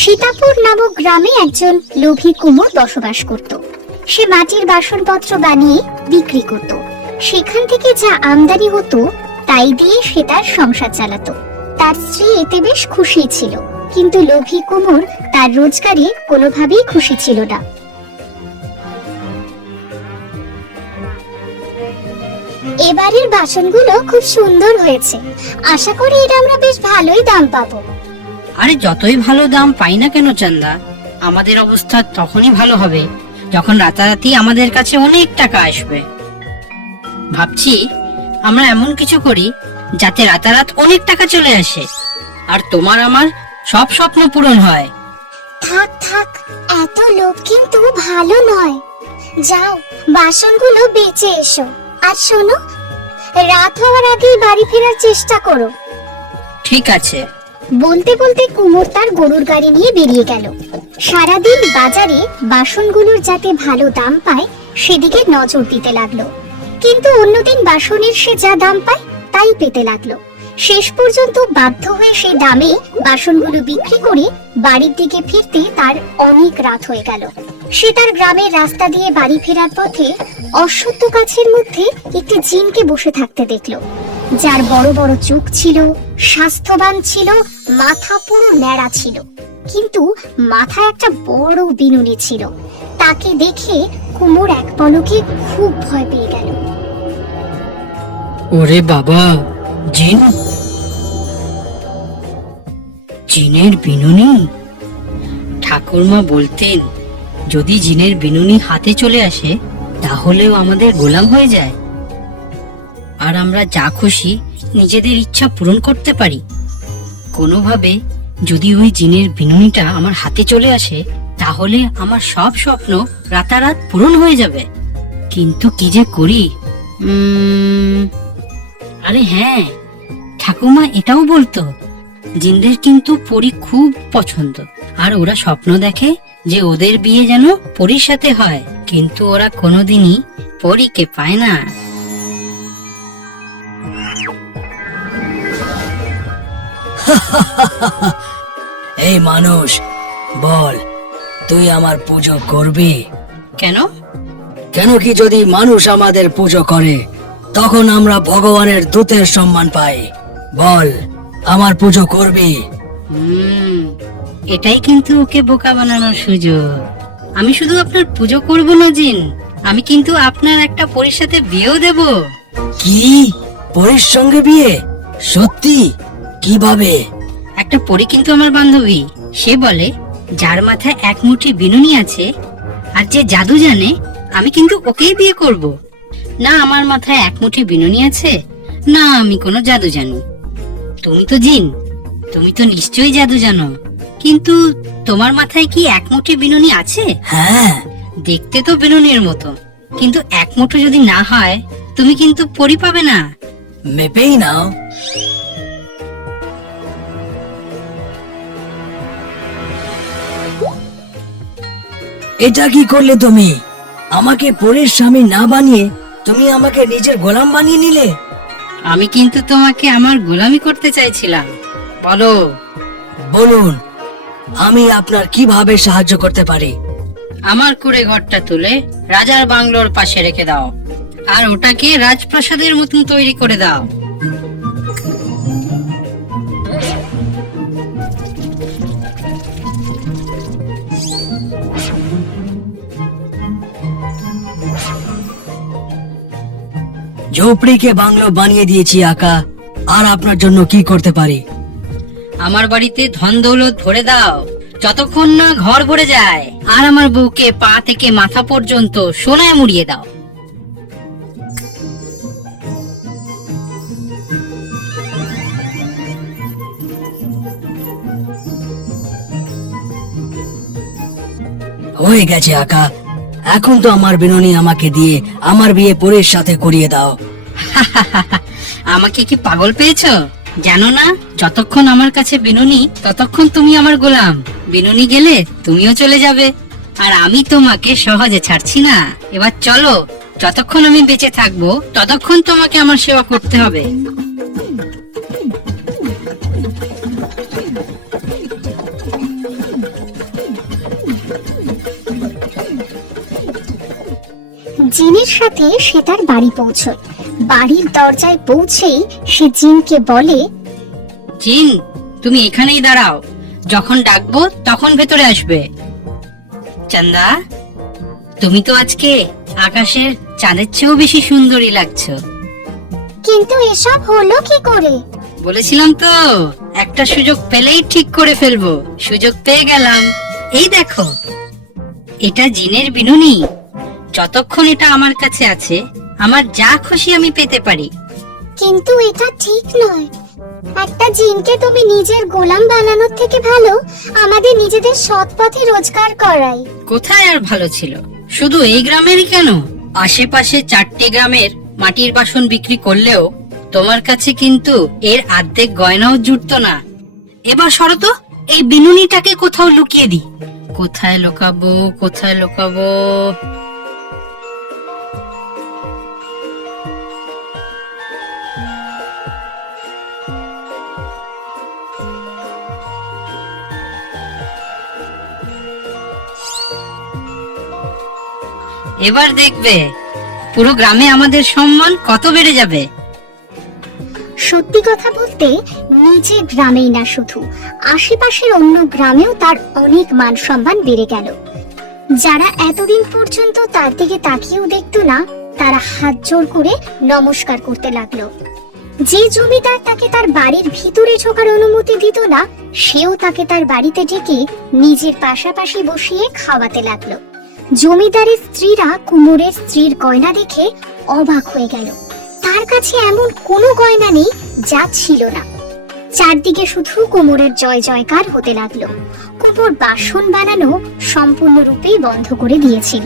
সীতাপুর নামক গ্রামে একজন লোভী কুমোর বসবাস করত। সে মাটির বাসনপত্র বানিয়ে বিক্রি করত। সেখান থেকে যা আমদানি হতো তাই দিয়ে সে তার সংসার চালাতো। তার স্ত্রী এতে বেশ খুশি ছিল, কিন্তু লোভী কুমোর তার রোজগারে কোনোভাবেই খুশি ছিল না। এবারের বাসনগুলো খুব সুন্দর হয়েছে, আশা করি এর আমরা বেশ ভালোই দাম পাবো। আরে যতই ভালো দাম পাই না কেন চান্দা, আমাদের অবস্থা তখনই ভালো হবে যখন রাতারাতি আমাদের কাছে অনেক টাকা আসবে। ভাবছি আমরা এমন কিছু করি যাতে রাতারাত অনেক টাকা চলে আসে, আর তোমার আমার সব স্বপ্ন পূরণ হয়। থাক থাক, এত লোভ কিন্তু ভালো নয়। যাও, বাসনগুলো বেচে এসো। আর শোনো, রাত হওয়ার আগেই বাড়ি ফেরার চেষ্টা করো। ঠিক আছে। বলতে বলতে কুমোর তার গরুর গাড়ি নিয়ে বেরিয়ে গেল। সারাদিন বাজারে বাসনগুলোর যাতে ভালো দাম পায় সেদিকে নজর দিতে লাগলো, কিন্তু অন্যদিন বাসনের সে যা দাম পায় তাই পেতে লাগলো। শেষ পর্যন্ত বাধ্য হয়ে সেই দামে বাসনগুলো বিক্রি করে বাড়ির দিকে ফিরতে তার অনেক রাত হয়ে গেল। সে তার গ্রামের রাস্তা দিয়ে বাড়ি ফেরার পথে অশ্বত্থ গাছের মধ্যে একটি জিনকে বসে থাকতে দেখলো, যার বড় বড় চোখ ছিল, স্বাস্থ্যবান ছিল, মাথা পুরো ন্যাড়া ছিল, কিন্তু মাথায় একটা বড় বিনুনি ছিল। তাকে দেখে কুমোর এক পলকে খুব ভয় পেয়ে গেল। ওরে বাবা, জিন! জিনের বিনুনি! ঠাকুরমা বলতেন যদি জিনের বিনুনি হাতে চলে আসে তাহলেও আমাদের গোলাম হয়ে যায়, আর আমরা যা খুশি নিজেদের ইচ্ছা পূরণ করতে পারি। কোনোভাবে যদি ওই জিনের বিনুনিটা আমার হাতে চলে আসে তাহলে আমার সব স্বপ্ন রাতারাত পূরণ হয়ে যাবে। কিন্তু কি যে করি? আরে হ্যাঁ, ঠাকুমা এটাও বলতো জিনদের কিন্তু পরী খুব পছন্দ, আর ওরা স্বপ্ন দেখে যে ওদের বিয়ে যেন পরীর সাথে হয়, কিন্তু ওরা কোনোদিনই পরীকে পায় না। এই মানুষ, বল তুই আমার পুজো করবি? কেন? কেন কি যদি মানুষ আমাদের পুজো করে তখন আমরা ভগবানের দূতের সম্মান পাই। বল, আমার পুজো করবি? এটাই কিন্তু ওকে বোকা বানানোর সুযোগ। আমি শুধু আপনার পুজো করব না জিন, আমি কিন্তু আপনার একটা পরীর সাথে বিয়েও দেব। কি? পরীর সঙ্গে বিয়ে? সত্যি? কিভাবে? একটা পরী কিন্তু আমার বান্ধবী। সে বলে যার মাথায় এক মুঠি বিনুনি আছে আর যে জাদু জানে, আমি কিন্তু ওকেই বিয়ে করব। না আমার মাথায় এক মুঠি বিনুনি আছে, না আমি কোনো জাদু জানি। তুমি তো জিন, তুমি তো নিশ্চয়ই জাদু জানো, কিন্তু তোমার মাথায় কি এক মুঠি বিনুনি আছে? হ্যাঁ। দেখতে তো বিনুনির মতো, কিন্তু এক মুঠো যদি না হয় তুমি কিন্তু পরী পাবে না। মেপেই নাও। এটা কি করলে তুমি? আমাকে পরের স্বামী না বানিয়ে তুমি আমাকে নিজের গোলাম বানিয়ে নিলে। আমি কিন্তু তোমাকে আমার গোলামি করতে চাইছিলাম। বলো। বলুন, আমি আপনার কিভাবে সাহায্য করতে পারি? আমার কুড়ে ঘরটা তুলে রাজার বাংলোর পাশে রেখে দাও, আর ওটাকে রাজপ্রাসাদের মতন তৈরি করে দাও। ঝোপড়িকে বাংলো বানিয়ে দিয়েছি আকা, আর আপনার জন্য কি করতে পারি? আমার বাড়িতে ধন দৌলত ভরে দাও, যতক্ষণ না ঘর ভরে যায়, আর আমার বউকে পা থেকে মাথা পর্যন্ত সোনায় মুড়িয়ে দাও। হয়ে গেছে আকা, এখন তো আমার বিনুনি আমাকে দিয়ে আমার বিয়ে পরের সাথে করিয়ে দাও। আমাকে কি পাগল পেয়েছো? জানো না যতক্ষণ আমার কাছে বিনুনি ততক্ষণ তুমি আমার গোলাম। বিনুনি গেলে তুমিও চলে যাবে, আর আমি তোমাকে সহজে ছাড়ছি না। এবার চলো, যতক্ষণ আমি বেঁচে থাকবো ততক্ষণ তোমাকে আমার সেবা করতে হবে। জিনের সাথে সে তার বাড়ি পৌঁছয়। বাড়ির দরজায় পৌঁছেই সে জিনকে বলে, জিন, তুমি এখানেই দাঁড়াও, যখন ডাকবো তখন ভেতরে আসবে। চান্দা, তুমি তো আজকে আকাশের চাঁদের চেয়েও বেশি সুন্দরী লাগছো। কিন্তু এসব হলো কি করে? বলেছিলাম তো, একটা সুযোগ পেলেই ঠিক করে ফেলবো। সুযোগ পেয়ে গেলাম। এই দেখো, এটা জিনের বিনুনি। যতক্ষণ এটা আমার কাছে আছে, আমার যা খুশি আমি পেতে পারি। কিন্তু এটা ঠিক নয়। একটা জিনকে তুমি নিজের গোলাম বানানোর থেকে ভালো আমাদের নিজেদের সৎ পথে রোজগার করাই। কোথায় আর ভালো ছিল? শুধু এই গ্রামেরই কেন, আশেপাশে 4টি গ্রামের মাটির বাসন বিক্রি করলেও তোমার কাছে কিন্তু এর অর্ধেক গয়নাও জুটতো না। এবার সরো তো, এই বিনুনিটাকে কোথাও লুকিয়ে দিই। কোথায় লুকাবো, কোথায় লুকাবো? এবার দেখবে পুরো গ্রামে আমাদের সম্মান কত বেড়ে যাবে। সত্যি কথা বলতে নিজের গ্রামেই না, শুধু আশেপাশের অন্য গ্রামেও তার অনেক মান সম্মান বেড়ে গেল। যারা এতদিন পর্যন্ত তার দিকে তাকিয়েও দেখতো না, তারা হাত জোড় করে নমস্কার করতে লাগলো। যে জমিদার তাকে তার বাড়ির ভিতরে ঢোকার অনুমতি দিত না, সেও তাকে তার বাড়িতে ডেকে নিজের পাশাপাশি বসিয়ে খাওয়াতে লাগলো। জমিদারের স্ত্রীরা কুমোরের স্ত্রীর গয়না দেখে অবাক হয়ে গেল। তার কাছে এমন কোনো গয়না নেই যা ছিল না। চারদিকে শুধু কুমোরের জয় জয়কার হতে লাগলো। কুমোর বাসন বানানো সম্পূর্ণরূপেই বন্ধ করে দিয়েছিল।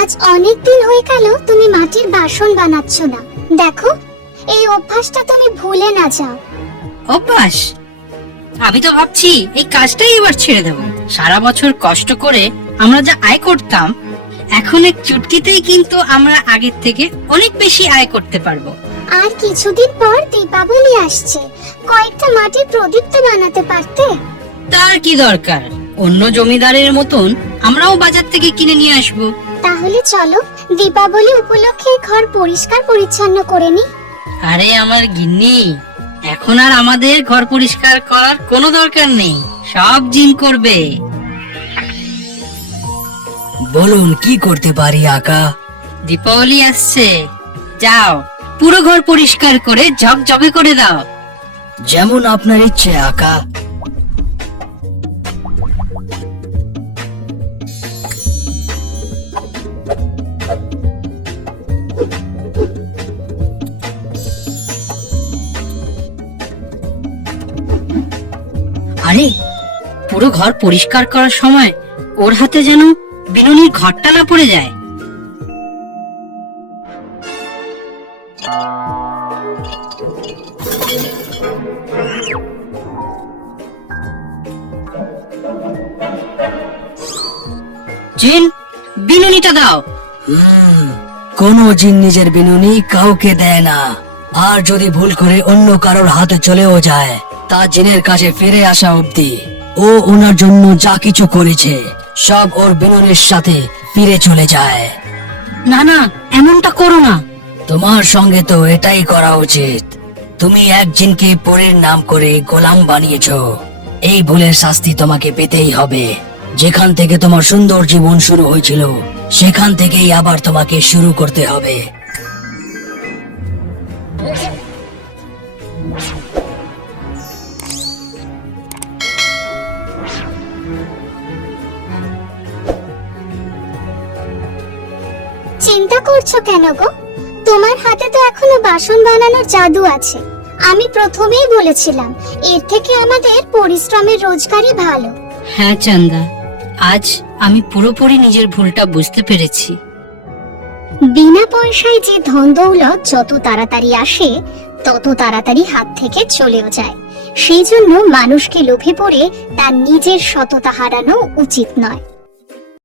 আজ অনেক দিন হয়ে গেল তুমি মাটির বাসন বানাচ্ছ না। দেখো, এই অভ্যাসটা তুমি ভুলে না যাও। অভ্যাস? আমি তো ভাবছি এই কাজটাই এবার ছেড়ে দেব। সারা বছর কষ্ট করে আমরা যা আয় করতাম, এখন এক চুটকিতেই কিন্তু আমরা আগের থেকে অনেক বেশি আয় করতে পারবো। আর কিছুদিন পর দীপাবলি আসছে, কয়েকটা মাটির প্রদীপ তো বানাতে পারতে। তার কি দরকার? অন্য জমিদারের মতন আমরাও বাজার থেকে কিনে নিয়ে আসবো। তাহলে চলো দীপাবলি উপলক্ষে ঘর পরিষ্কার পরিচ্ছন্ন করে নি। আরে আমার গিন্নি, এখন আর আমাদের ঘর পরিষ্কার করার কোনো দরকার নেই, সব জিন করবে। বলুন, কি করতে পারি আকা? দীপাবলি আসছে, যাও পুরো ঘর পরিষ্কার করে ঝকঝকে করে দাও। যেমন আপনার ইচ্ছে আকা। আরে, পুরো ঘর পরিষ্কার করার সময় ওর হাতে যেন বিনুনির ঘরটা না পড়ে যায়। জিন, বিনুনিটা দাও। কোন জিন নিজের বিনুনি কাউকে দেয় না। আর যদি ভুল করে অন্য কারোর হাতে চলেও যায়, তা জিনের কাছে ফিরে আসা অবধি ও ওনার জন্য যা কিছু করেছে সব ওর বিনুনির সাথে ফিরে চলে যায়। না না, এমনটা করো না। তোমার সঙ্গে তো এটাই করা উচিত। তুমি এক জিনকে পরীর নাম করে গোলাম বানিয়েছো। এই ভুলের শাস্তি তোমাকে পেতেই হবে। যেখান থেকে তোমার সুন্দর জীবন শুরু হয়েছিল, সেখান থেকেই আবার তোমাকে শুরু করতে হবে। চিন্তা করছো কেন গো? তোমার হাতে তো এখনো বাসন বানানোর জাদু আছে। আমি প্রথমেই বলেছিলাম, এর থেকে আমাদের পরিশ্রমের রোজগারই ভালো। হ্যাঁ চান্দা, আজ আমি পুরোপুরি নিজের ভুলটা বুঝতে পেরেছি। বিনা পয়সায় যে ধন দৌলত যত তাড়াতাড়ি আসে, তত তাড়াতাড়ি হাত থেকে চলেও যায়। সেই জন্য মানুষকে লোভে পড়ে তার নিজের সততা হারানো উচিত নয়।